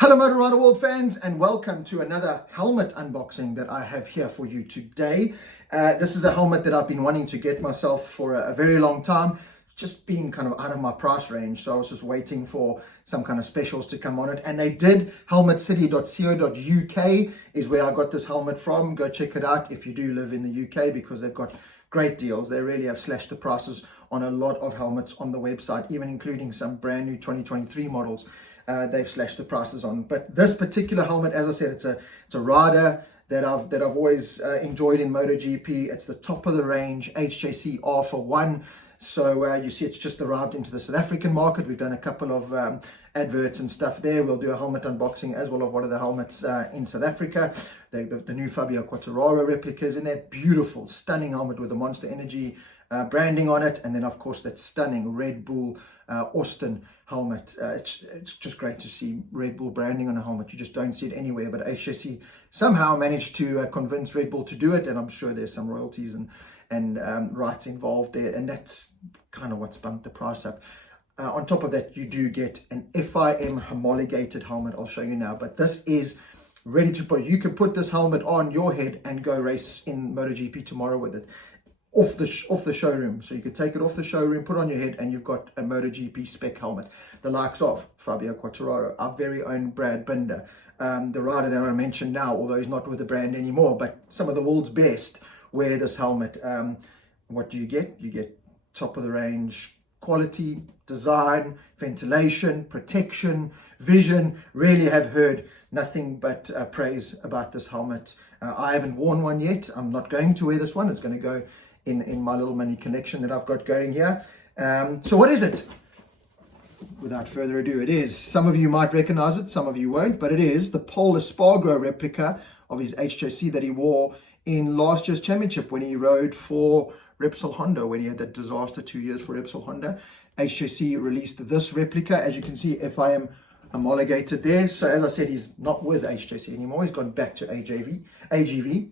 Hello Motorrider World fans, and welcome to another helmet unboxing that I have here for you today. This is a helmet that I've been wanting to get myself for a very long time. Just been kind of out of my price range, so I was just waiting for some kind of specials to come on it, and they did. Helmetcity.co.uk is where I got this helmet from. Go check it out if you do live in the UK, because they've got great deals. They really have slashed the prices on a lot of helmets on the website, even including some brand new 2023 models. They've slashed the prices on. But this particular helmet, as I said, it's a rider that I've always enjoyed in MotoGP. It's the top of the range HJC RPHA. So you see, it's just arrived into the South African market. We've done a couple of adverts and stuff there. We'll do a helmet unboxing as well of one of the helmets in South Africa. The new Fabio Quartararo replicas in there. Beautiful, stunning helmet with the Monster Energy branding on it, and then of course that stunning Red Bull Austin helmet. It's just great to see Red Bull branding on a helmet. You just don't see it anywhere, but HJC somehow managed to convince Red Bull to do it, and I'm sure there's some royalties and rights involved there, and that's kind of what's bumped the price up. On top of that, you do get an FIM homologated helmet. I'll show you now, but this is ready to put. You can put this helmet on your head and go race in MotoGP tomorrow with it. Off the showroom. So you could take it off the showroom, put it on your head, and you've got a MotoGP spec helmet. The likes of Fabio Quartararo, our very own Brad Binder, the rider that I mentioned now, although he's not with the brand anymore, but some of the world's best wear this helmet. What do you get? You get top of the range quality, design, ventilation, protection, vision. Really have heard nothing but praise about this helmet. I haven't worn one yet. I'm not going to wear this one. It's going to go in my little mini connection that I've got going here. So what is it? Without further ado, it is, some of you might recognize it, some of you won't, but it is the POL ESPARGARO replica of his HJC that he wore in last year's championship when he rode for Repsol Honda, when he had that disaster 2 years for Repsol Honda. HJC released this replica. As you can see, FIM homologated there. So as I said, he's not with HJC anymore. He's gone back to AGV.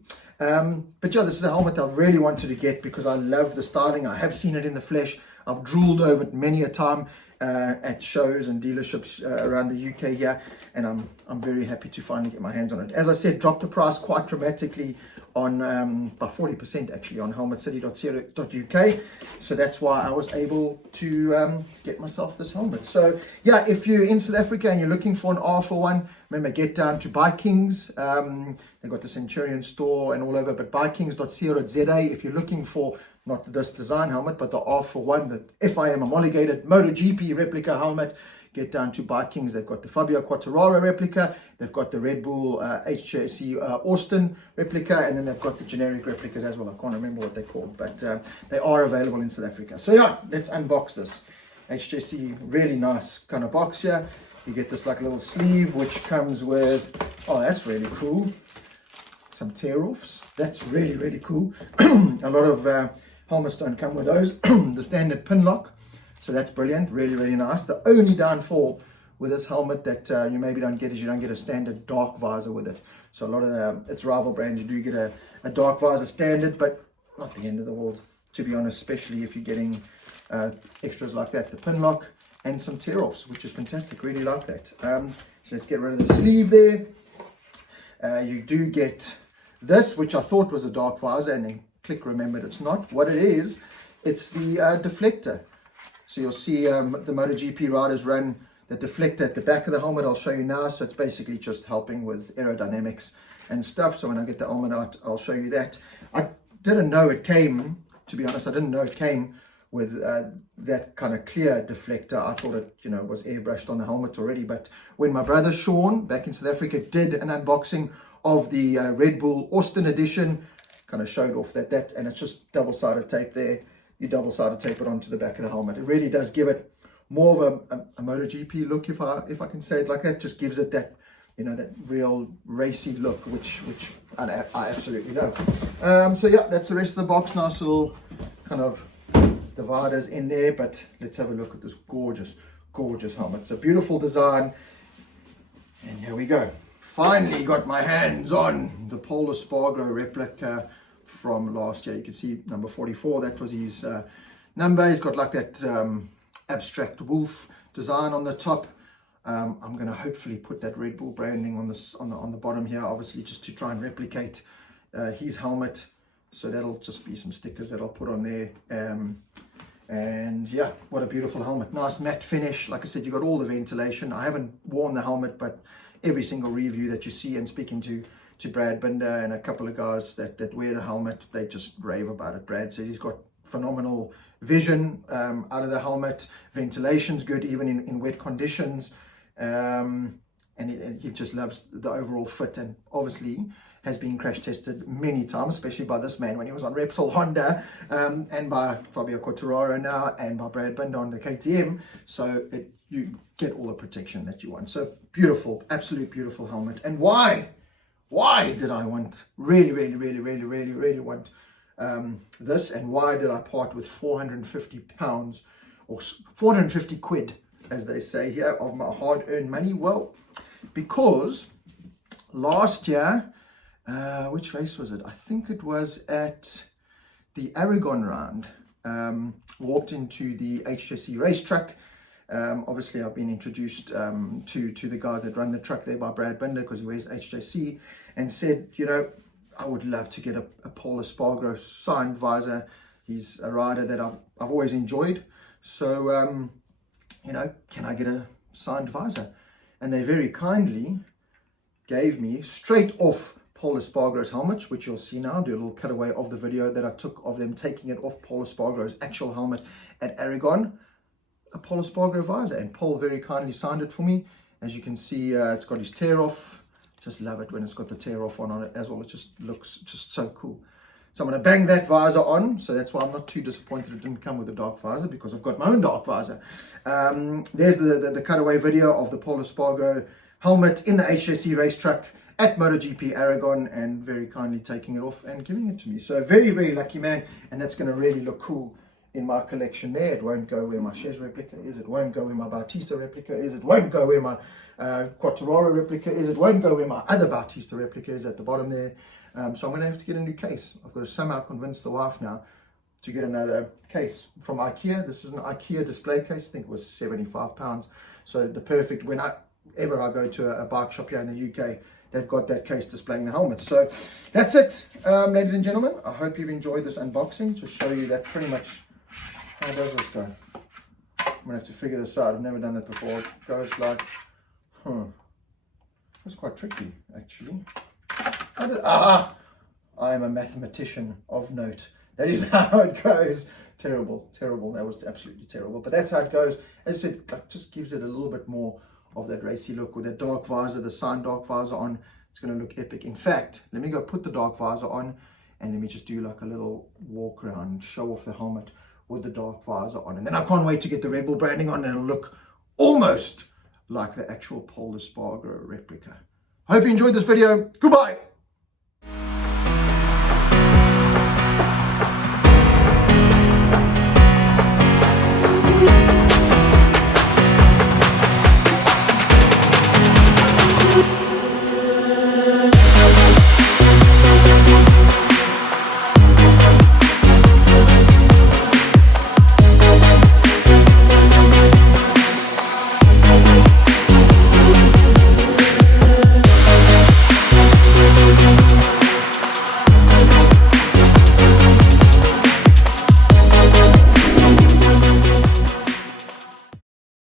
But yeah, this is a helmet I've really wanted to get because I love the styling. I have seen it in the flesh. I've drooled over it many a time at shows and dealerships around the UK here, and I'm very happy to finally get my hands on it. As I said, dropped the price quite dramatically on by 40% actually on helmetcity.co.uk, so that's why I was able to get myself this helmet. So yeah, if you're in South Africa and you're looking for an R for one, remember, get down to Bikings. They've got the Centurion store and all over, but bikings.co.za if you're looking for not this design helmet, but the R for one, the FIM homologated MotoGP replica helmet. Get down to Bikings. They've got the Fabio Quartararo replica. They've got the Red Bull HJC Austin replica, and then they've got the generic replicas as well. I can't remember what they're called, but they are available in South Africa. So yeah, let's unbox this HJC. Really nice kind of box here. You get this like little sleeve, which comes with, oh, that's really cool, some tear-offs. That's really, really cool. A lot of helmets don't come with those. The standard pin lock. So that's brilliant, really, really nice. The only downfall with this helmet that you maybe don't get is you don't get a standard dark visor with it. So a lot of its rival brands, you do get a dark visor standard, but not the end of the world, to be honest, especially if you're getting extras like that. The pin lock and some tear-offs, which is fantastic, really like that. So let's get rid of the sleeve there. You do get this, which I thought was a dark visor, and then click remembered it's not. What it is, it's the deflector. So you'll see the MotoGP riders run the deflector at the back of the helmet. I'll show you now. So it's basically just helping with aerodynamics and stuff. So when I get the helmet out, I'll show you that. I didn't know it came, to be honest, I didn't know it came with that kind of clear deflector. I thought it, was airbrushed on the helmet already. But when my brother Sean, back in South Africa, did an unboxing of the Red Bull Austin edition, kind of showed off that, and it's just double-sided tape there. You double-sided tape it onto the back of the helmet. It really does give it more of a MotoGP look, if I can say it like that. Just gives it that, that real racy look, which I absolutely love. So yeah, that's the rest of the box. Nice little kind of dividers in there, but let's have a look at this gorgeous helmet. It's a beautiful design, and here we go. Finally got my hands on the POL ESPARGARO replica from last year. You can see number 44, that was his number. He's got like that abstract wolf design on the top. I'm going to hopefully put that Red Bull branding on the bottom here, obviously just to try and replicate his helmet. So that'll just be some stickers that I'll put on there. And yeah, what a beautiful helmet. Nice matte finish. Like I said, you got all the ventilation. I haven't worn the helmet, but every single review that you see, and speaking to Brad Binder and a couple of guys that wear the helmet, they just rave about it. Brad said he's got phenomenal vision out of the helmet. Ventilation's good even in wet conditions. And he just loves the overall fit, and obviously has been crash tested many times, especially by this man when he was on Repsol Honda, and by Fabio Quartararo now, and by Brad Binder on the KTM. So you get all the protection that you want. So beautiful, absolute beautiful helmet. And why did I really want this, and why did I part with 450 pounds or 450 quid, as they say here, of my hard-earned money? Well, because last year, which race was it? I think it was at the Aragon round. Walked into the HJC racetrack. Obviously, I've been introduced to the guys that run the truck there by Brad Binder, because he wears HJC, and said, you know, I would love to get a POL ESPARGARO signed visor. He's a rider that I've always enjoyed. So, you know, can I get a signed visor? And they very kindly gave me, straight off POL ESPARGARO's helmet, which you'll see now. I'll do a little cutaway of the video that I took of them taking it off POL ESPARGARO's actual helmet at Aragon, a POL ESPARGARO visor, and Paul very kindly signed it for me. As you can see, it's got his tear off. Just love it when it's got the tear off on it as well. It just looks just so cool. So I'm going to bang that visor on. So that's why I'm not too disappointed it didn't come with a dark visor, because I've got my own dark visor. There's the cutaway video of the POL ESPARGARO helmet in the HJC racetrack at MotoGP Aragon, and very kindly taking it off and giving it to me. So very, very lucky man, and that's going to really look cool in my collection there. It won't go where my Chez replica is, it won't go where my Bautista replica is, it won't go where my Quartararo replica is, it won't go where my other Bautista replica is at the bottom there. So I'm going to have to get a new case. I've got to somehow convince the wife now to get another case from IKEA. This is an IKEA display case. I think it was £75. So the perfect, whenever I go to a bike shop here in the UK, they've got that case displaying the helmet. So that's it, ladies and gentlemen. I hope you've enjoyed this unboxing, to show you that pretty much. How does this go? I'm gonna have to figure this out. I've never done that before. It goes like, It's quite tricky, actually. I am a mathematician of note. That is how it goes. Terrible. That was absolutely terrible. But that's how it goes. As I said, it just gives it a little bit more of that racy look with that dark visor, the signed dark visor on. It's going to look epic. In fact, let me go put the dark visor on, and let me just do like a little walk around and show off the helmet with the dark visor on. And then I can't wait to get the Red Bull branding on, and it'll look almost like the actual POL ESPARGARO replica. I hope you enjoyed this video. Goodbye.